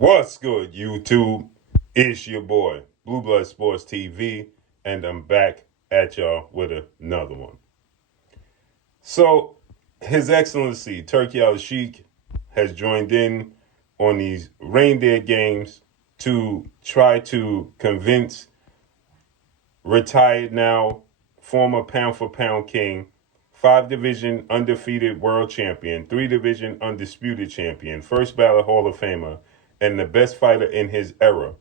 What's good, YouTube? It's your boy, Blue Blood Sports TV, and I'm back at y'all with another one. So, His Excellency Turki Al-Sheikh has joined in on these reindeer games to try to convince retired now former pound for pound king, 5 division undefeated world champion, 3 division undisputed champion, first ballot Hall of Famer, and the best fighter in his era,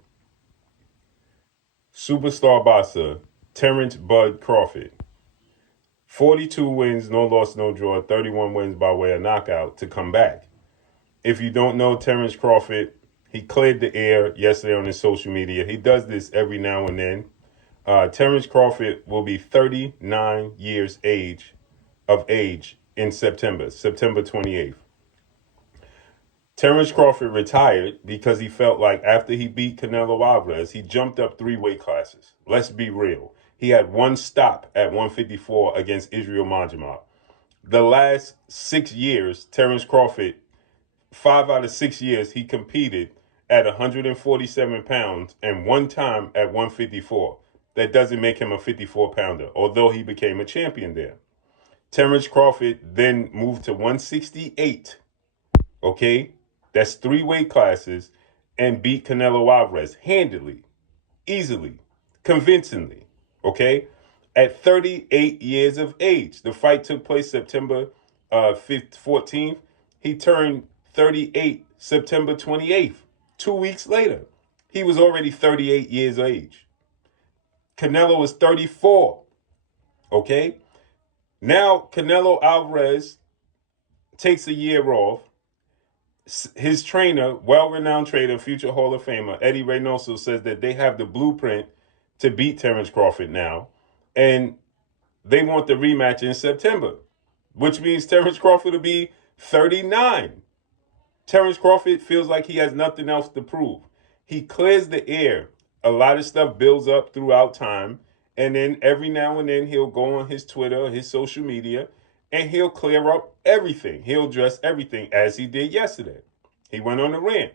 superstar boxer Terence Bud Crawford. 42 wins, no loss, no draw, 31 wins by way of knockout to come back. If you don't know Terence Crawford, he cleared the air yesterday on his social media. He does this every now and then. Terence Crawford will be 39 years of age in September 28th. Terence Crawford retired because he felt like after he beat Canelo Alvarez, he jumped up 3 weight classes. Let's be real. He had one stop at 154 against Israel Manjamar. The last 6 years, Terence Crawford, 5 out of 6 years, he competed at 147 pounds and one time at 154. That doesn't make him a 54-pounder, although he became a champion there. Terence Crawford then moved to 168, okay? That's 3 weight classes, and beat Canelo Alvarez handily, easily, convincingly, okay? At 38 years of age. The fight took place September 14th. He turned 38 September 28th. 2 weeks later, he was already 38 years of age. Canelo was 34, okay? Now, Canelo Alvarez takes a year off. His trainer, well-renowned trainer, future Hall of Famer, Eddie Reynoso, says that they have the blueprint to beat Terence Crawford now, and they want the rematch in September, which means Terence Crawford will be 39. Terence Crawford feels like he has nothing else to prove. He clears the air. A lot of stuff builds up throughout time, and then every now and then he'll go on his Twitter, his social media, and he'll clear up everything. He'll address everything, as he did yesterday. He went on a rant.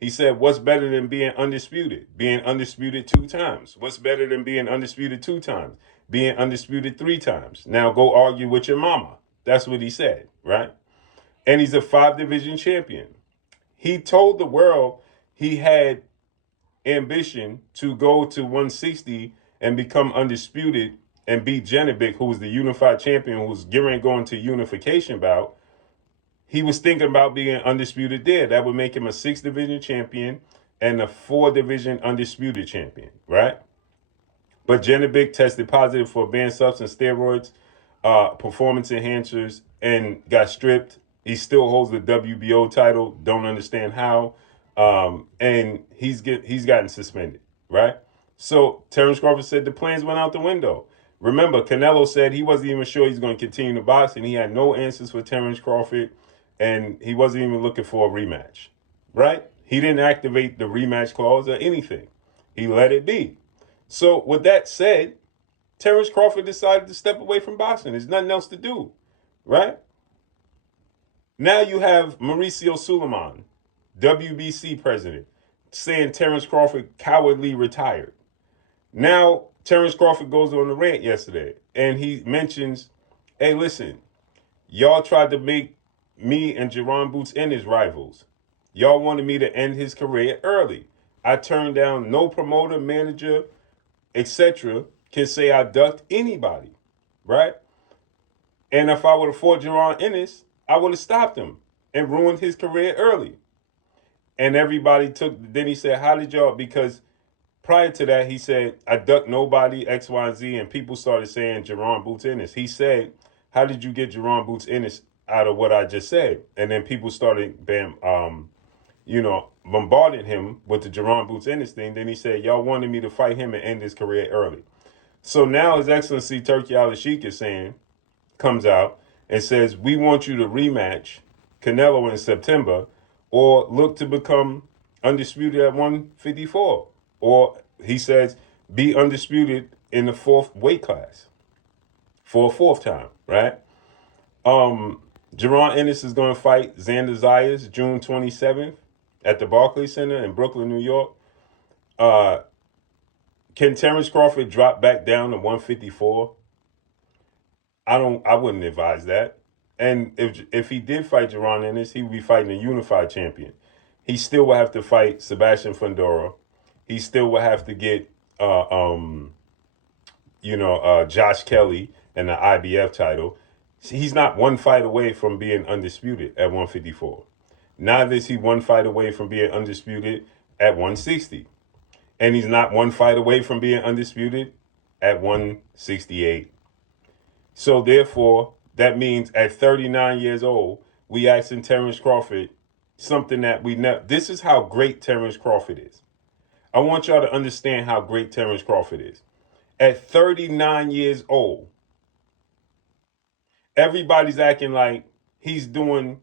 He said, what's better than being undisputed? Being undisputed 2 times. What's better than being undisputed 2 times? Being undisputed 3 times. Now go argue with your mama. That's what he said, right? And he's a 5 division champion. He told the world he had ambition to go to 160 and become undisputed and beat Janovic, who was the unified champion, who was going to unification bout. He was thinking about being undisputed there. That would make him a 6 division champion and a 4 division undisputed champion, right? But Janovic tested positive for banned substance, steroids, performance enhancers, and got stripped. He still holds the WBO title. Don't understand how. And he's gotten suspended, right? So Terence Crawford said the plans went out the window. Remember, Canelo said he wasn't even sure he's going to continue to box, and he had no answers for Terence Crawford, and he wasn't even looking for a rematch, right? He didn't activate the rematch clause or anything. He let it be. So with that said, Terence Crawford decided to step away from boxing. There's nothing else to do, right? Now you have Mauricio Suleiman, WBC president, saying Terence Crawford cowardly retired. Now, Terence Crawford goes on the rant yesterday, and he mentions, hey, listen, y'all tried to make me and Jaron Boots Ennis rivals. Y'all wanted me to end his career early. I turned down no promoter, manager, etc. can say I ducked anybody, right? And if I would have fought Jaron Ennis, I would have stopped him and ruined his career early. And everybody then he said, how did y'all, because prior to that, he said, I ducked nobody, X, Y, and Z, and people started saying Jaron Boots Ennis. He said, how did you get Jaron Boots Ennis out of what I just said? And then people started, bombarding him with the Jaron Boots Ennis thing. Then he said, y'all wanted me to fight him and end his career early. So now His Excellency Turki Al-Sheikh comes out and says, we want you to rematch Canelo in September, or look to become undisputed at 154. Or he says, be undisputed in the 4th weight class for a 4th time, right? Jaron Ennis is going to fight Xander Zayas June 27th at the Barclays Center in Brooklyn, New York. Uh, can Terence Crawford drop back down to 154? I wouldn't advise that. And if he did fight Jaron Ennis, he would be fighting a unified champion. He still would have to fight Sebastian Fundora. He still would have to get uh, um, Josh Kelly and the IBF title. He's not one fight away from being undisputed at 154. Neither is he one fight away from being undisputed at 160. And he's not one fight away from being undisputed at 168. So therefore, that means at 39 years old, we asking Terence Crawford something that we never. This is how great Terence Crawford is. I want y'all to understand how great Terence Crawford is. At 39 years old, everybody's acting like he's doing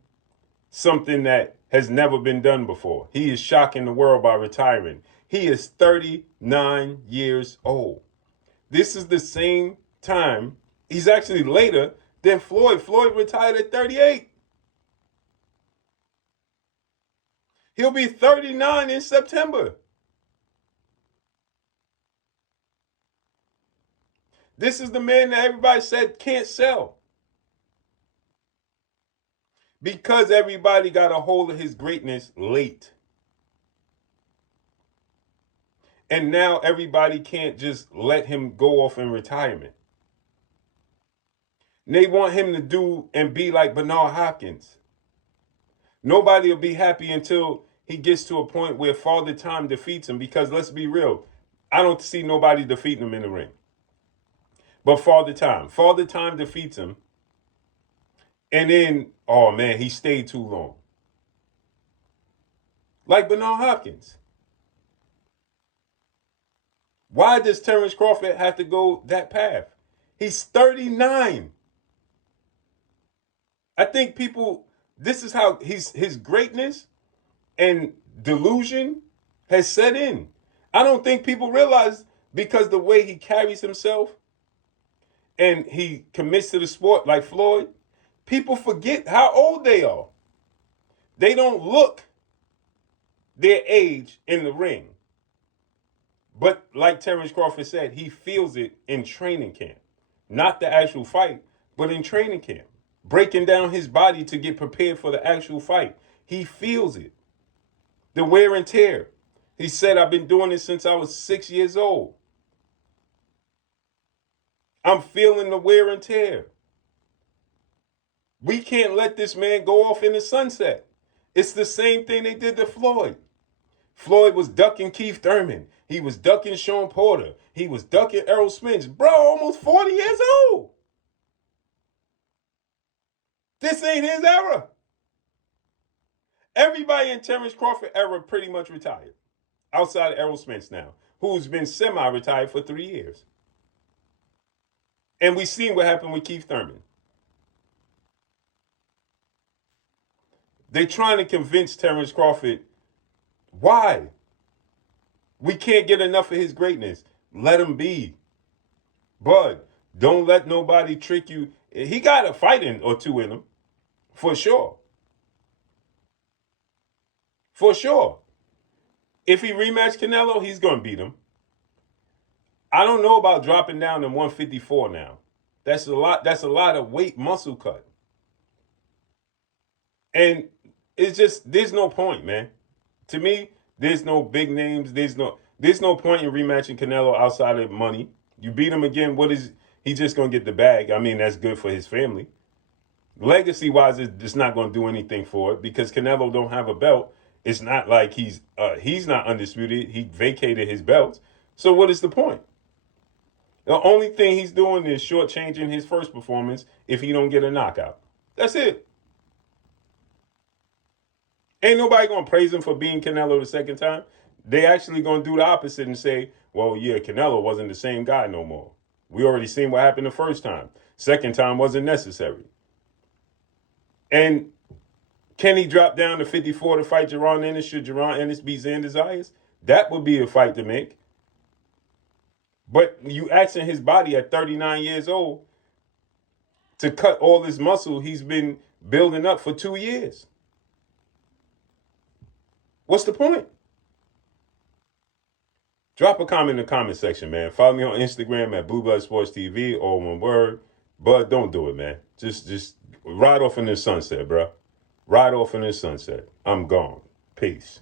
something that has never been done before. He is shocking the world by retiring. He is 39 years old. This is the same time, he's actually later than Floyd. Floyd retired at 38. He'll be 39 in September. This is the man that everybody said can't sell. Because everybody got a hold of his greatness late. And now everybody can't just let him go off in retirement. They want him to do and be like Bernard Hopkins. Nobody will be happy until he gets to a point where Father Time defeats him, because let's be real, I don't see nobody defeating him in the ring. But Father Time defeats him. And then, oh man, he stayed too long. Like Bernard Hopkins. Why does Terence Crawford have to go that path? He's 39. I think people, this is how his greatness and delusion has set in. I don't think people realize, because the way he carries himself and he commits to the sport like Floyd, people forget how old they are. They don't look their age in the ring. But like Terence Crawford said, he feels it in training camp. Not the actual fight, but in training camp. Breaking down his body to get prepared for the actual fight. He feels it. The wear and tear. He said, I've been doing this since I was 6 years old. I'm feeling the wear and tear. We can't let this man go off in the sunset. It's the same thing they did to Floyd. Floyd was ducking Keith Thurman. He was ducking Sean Porter. He was ducking Errol Spence. Bro, almost 40 years old. This ain't his era. Everybody in Terence Crawford era pretty much retired. Outside of Errol Spence now, who's been semi-retired for 3 years. And we seen what happened with Keith Thurman. They're trying to convince Terence Crawford, why? We can't get enough of his greatness. Let him be. Bud, don't let nobody trick you. He got a fight or two in him. For sure. For sure. If he rematch Canelo, he's going to beat him. I don't know about dropping down to 154 now. That's a lot of weight muscle cut. And it's just, there's no point, man. To me, there's no big names. There's no point in rematching Canelo outside of money. You beat him again, he just going to get the bag. I mean, that's good for his family. Legacy-wise, it's not going to do anything for it, because Canelo don't have a belt. It's not like he's not undisputed. He vacated his belts. So what is the point? The only thing he's doing is shortchanging his first performance if he don't get a knockout. That's it. Ain't nobody going to praise him for being Canelo the second time. They actually going to do the opposite and say, well, yeah, Canelo wasn't the same guy no more. We already seen what happened the first time. Second time wasn't necessary. And can he drop down to 54 to fight Jaron Ennis? Should Jaron Ennis beat Xander Zayas? That would be a fight to make. But you asking his body at 39 years old to cut all this muscle he's been building up for 2 years. What's the point? Drop a comment in the comment section, man. Follow me on Instagram at Blue Blood Sports TV, all one word. But don't do it, man. Just ride off in the sunset, bro. Ride off in the sunset. I'm gone. Peace.